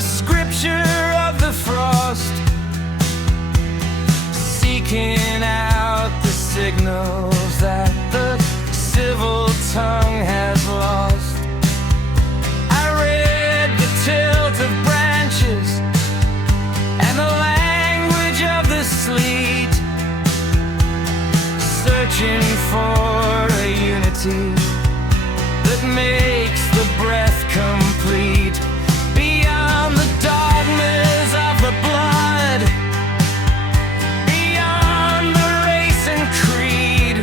the scripture of the frost, seeking out the signals that the civil tongue has lost. I read the tilt of branches and the language of the sleet, searching for a unity that makes the breath complete. Beyond the dogmas of the blood, beyond the race and creed,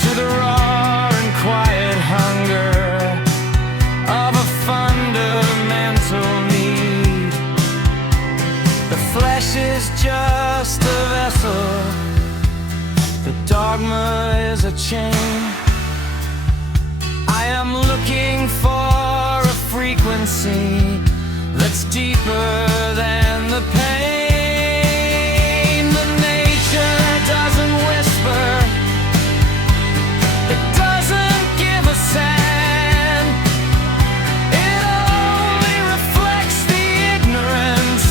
to the raw and quiet hunger of a fundamental need. The flesh is just a vessel, the dogma is a chain. I am looking for a frequency that's deeper than the pain. The nature doesn't whisper, it doesn't give a sound, it only reflects the ignorance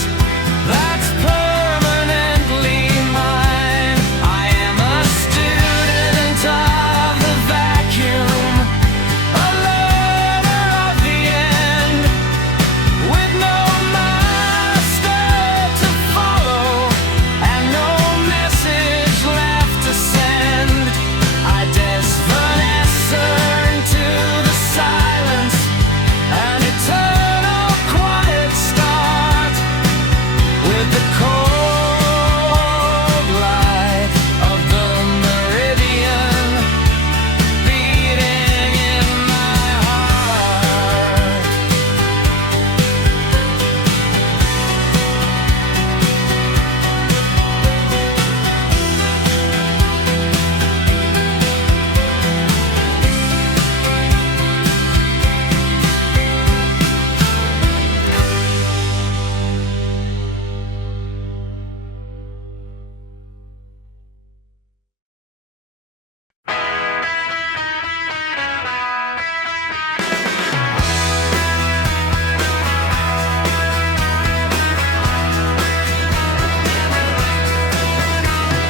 that's permanently mine. I am a student of the vacuum, a learner of the end, with no master to follow and no message left to send. I desvanessor into the silence, an eternal quiet start, with the cold light of the meridian beating in my heart.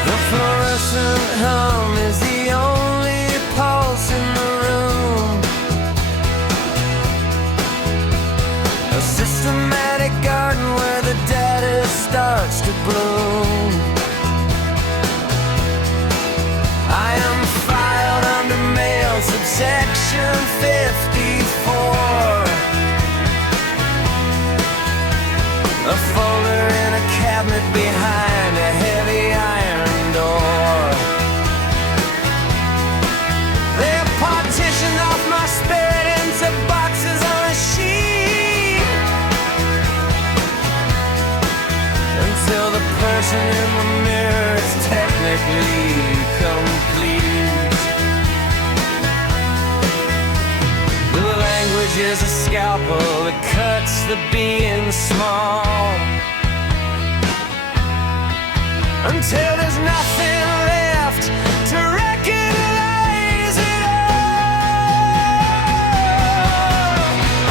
The fluorescent hum is the only pulse in the room, a systematic garden where the data starts to bloom. I am filed under mail subsection 54, a folder in a cabinet behind a heavy iron door. They partitioned off my spirit into boxes on a sheet, until the person in the mirror is technically complete. The language is a scalpel that cuts the being small, until there's nothing left to recognize it all.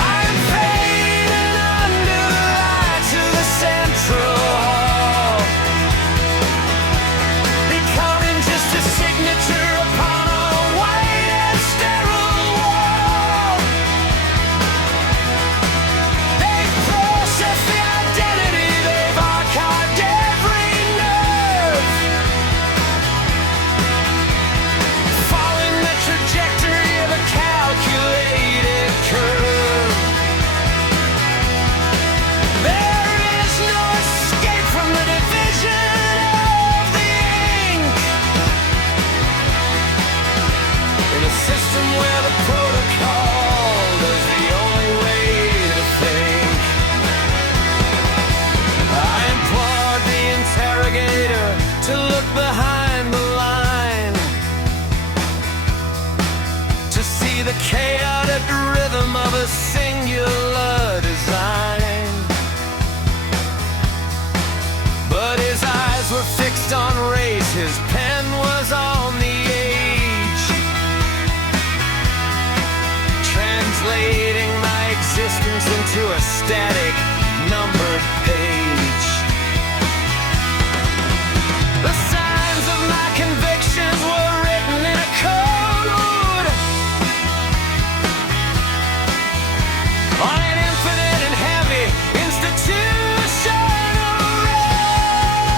I'm fading under the lights of the central hall, becoming just a signature upon a white and sterile wall. They've processed the identity, they've archived every nerve. sinks into a static numbered page. The signs of my convictions were written in a code on an infinite and heavy institutional road.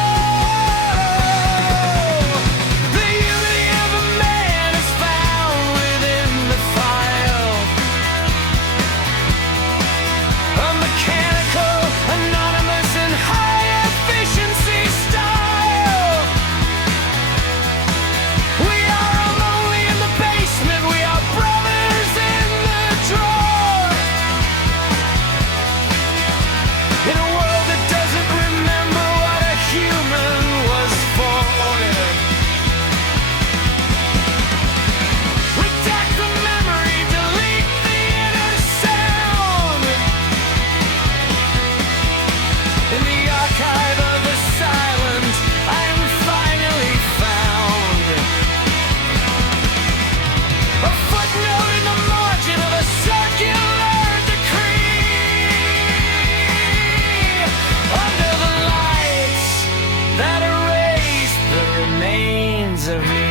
The unity of a man is found within the file. A mechanical, anonymous, and high efficiency style. We are only in the basement. We are brothers in the drawer. In a world that doesn't remember what a human was for. Redact the memory, delete the inner sound. In the archive of the silent, I am finally found. A footnote in the margin of a circular decree. Under the lights that erase the remains of me.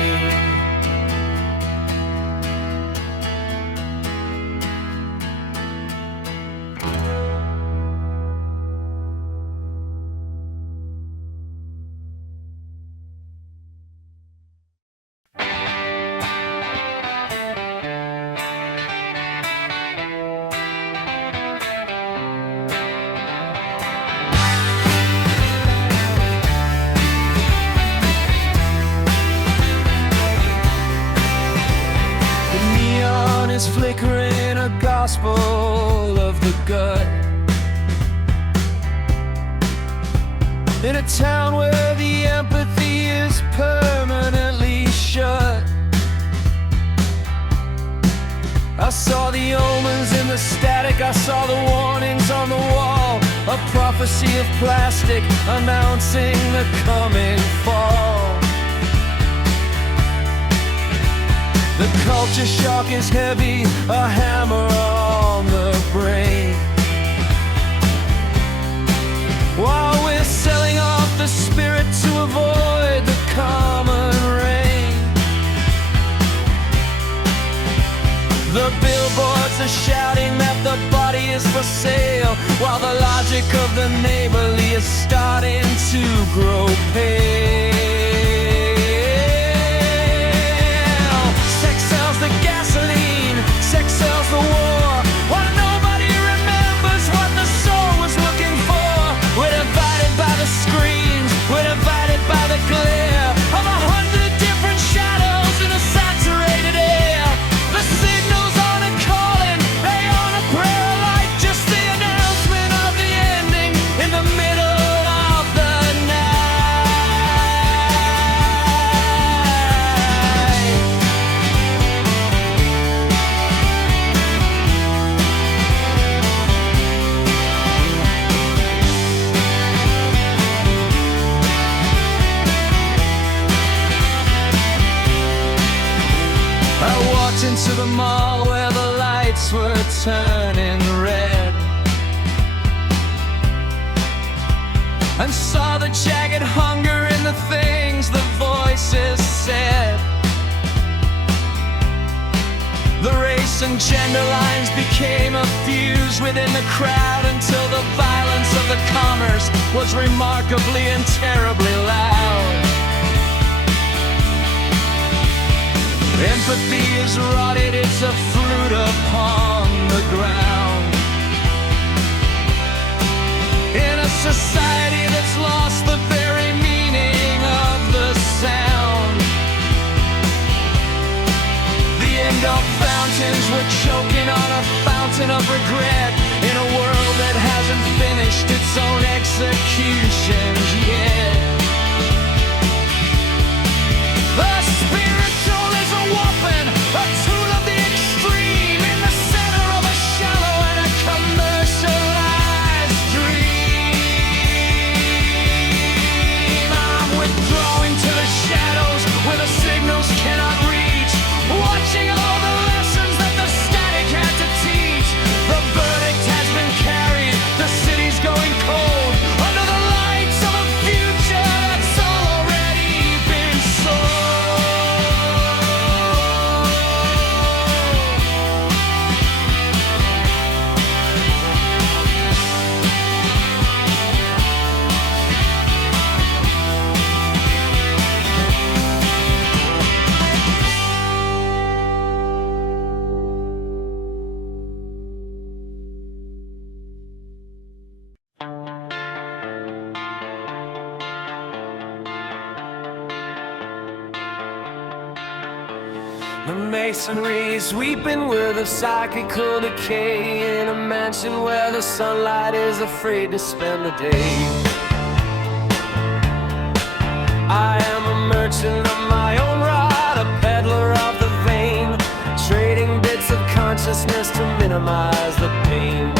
The neon is flickering, a gospel of the gut. In a town where the empathy is permanently shut. I saw the omens in the static, I saw the warnings on the wall. A prophecy of plastic announcing the coming fall. The culture shock is heavy, a hammer on the brain. While we're selling off the spirit to avoid the common rain. The billboards are shouting that the body is for sale, while the logic of the neighborly is starting to grow pale. Sex sells the gasoline, sex sells the war. While nobody remembers what the soul was looking for. We're divided by the screens, we're divided by the glare of 100 different shadows in a saturated air. The signals aren't calling, they aren't a prayer light, just the announcement of the ending in the middle of the night. I walked into the mall where the lights were turning red, and saw the jagged hunger in the things the voices said. The race and gender lines became a fuse within the crowd until the violence of the commerce was remarkably and terribly loud. Empathy is rotted, it's a fruit upon the ground. In a society that's lost the very meaning of the sound. The end-all fountains were choking on a fountain of regret in a world that hasn't finished its own executions yet. The spiritual is a weapon, a tool of the extreme, in the center of a shallow and a commercialized dream. I'm withdrawing to the shadows where the signals cannot reach, watching all the lessons that the static had to teach. The verdict has been The masonry's weeping with a psychical decay in a mansion where the sunlight is afraid to spend the day. I am a merchant of my own ride, a peddler of the vein, trading bits of consciousness to minimize the pain.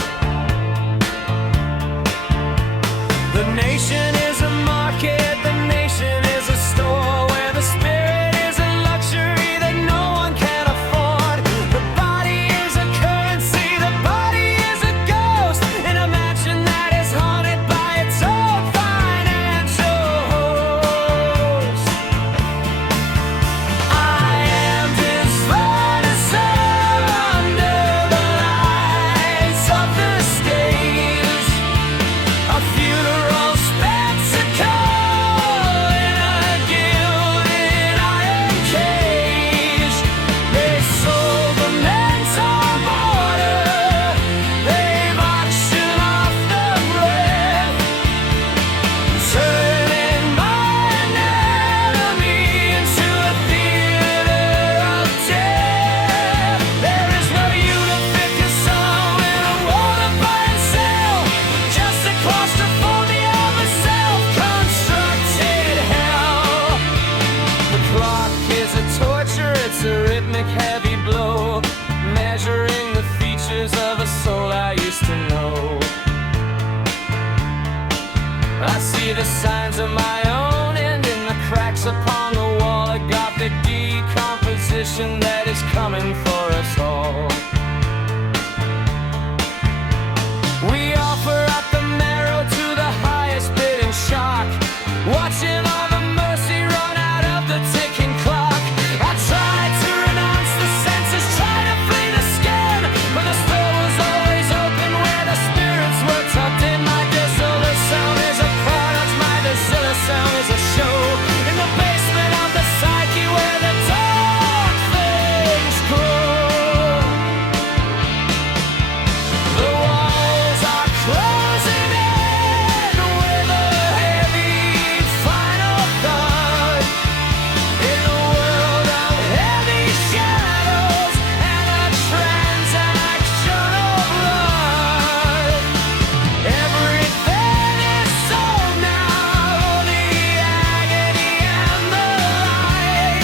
The nation is a market, the nation is a store where the spirit is a luxury that no one can afford. The body is a currency, the body is a ghost in a mansion that is haunted by its own financial host. I am this furnace under the lights of the stage, a funeral spectacle in a gilded iron cage. They sold the mental mortar, they've auctioned off the breath, turning my anatomy into a theater of death. There is no unificus soul in a water buy and sell, just a claustrophobia of a self-constructed hell. The clock is a torture, it's a rhythmic heavy blow, measuring the features of a soul I used to know. I see the signs of my own and in the cracks upon the wall, a gothic decomposition that is coming for us all. We offer up the marrow to the highest bid in shock, watching all the mercy run out of the ticking clock. I tried to renounce the senses, tried to flee the skin, but the store was always open where the spirits were tucked in. My desolate sound is a product, my desolate sound is a show in the basement of the psyche where the dark things grow. The walls are closing in with a heavy final thud, in a world of heavy shadows and a transactional blood. Everything is sold now, the agony and the light,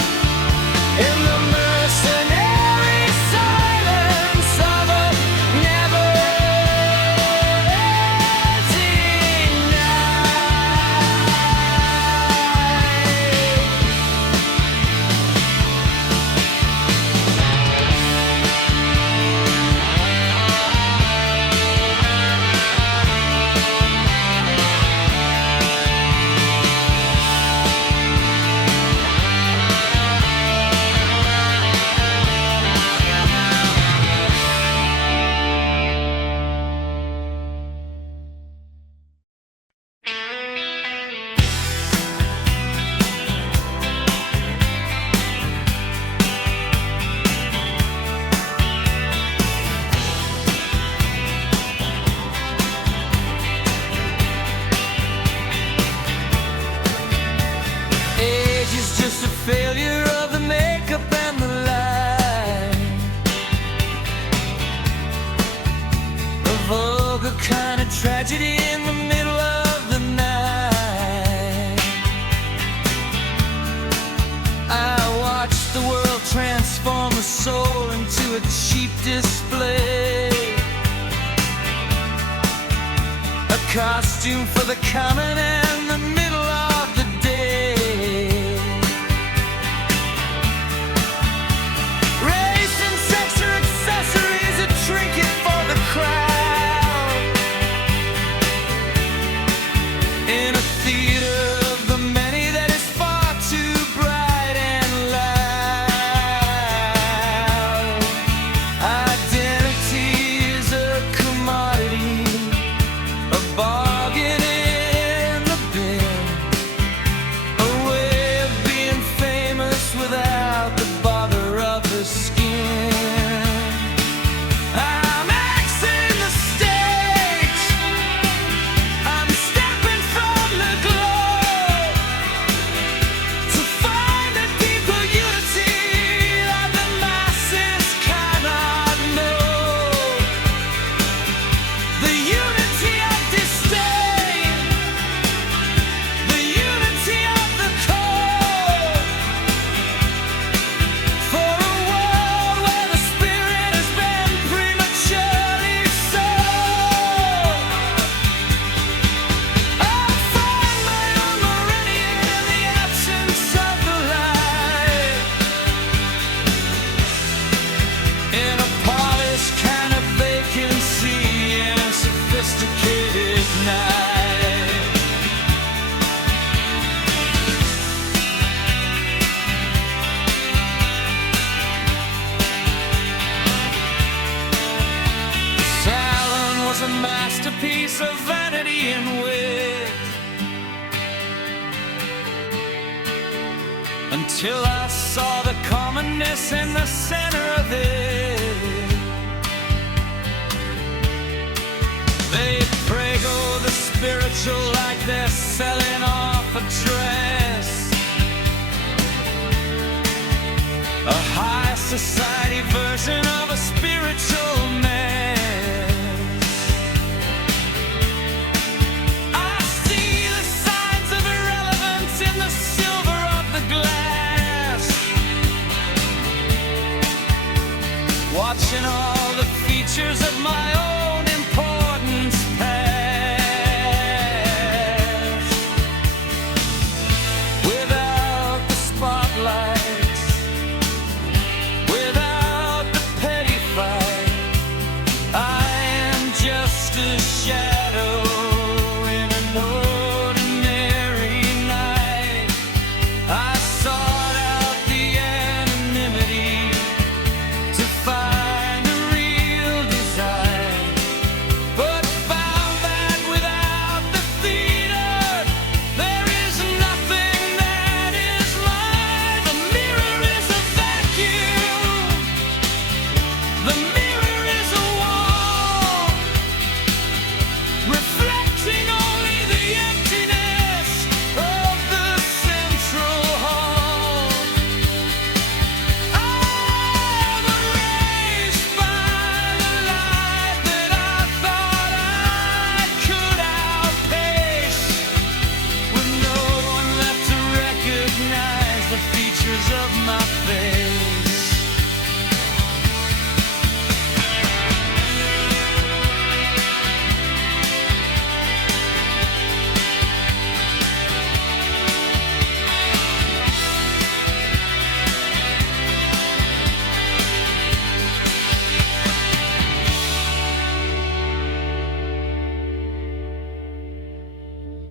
in the mercenary silence of a never-ending age is just a failure of the makeup and the light, a vulgar kind of tragedy in the middle of the night. I watched the world transform the soul into a cheap display, a costume for the common and the middle of the day. Race and sex are accessories, a trinket for the crowd, in a theater of the many that is far too bright and loud. Identity is a commodity, a bargain in the piece of vanity and wit, until I saw the commonness in the center of it. They prego the spiritual like they're selling off a dress, a high society version of a spiritual mess. I see the signs of irrelevance in the silver of the glass, watching all the features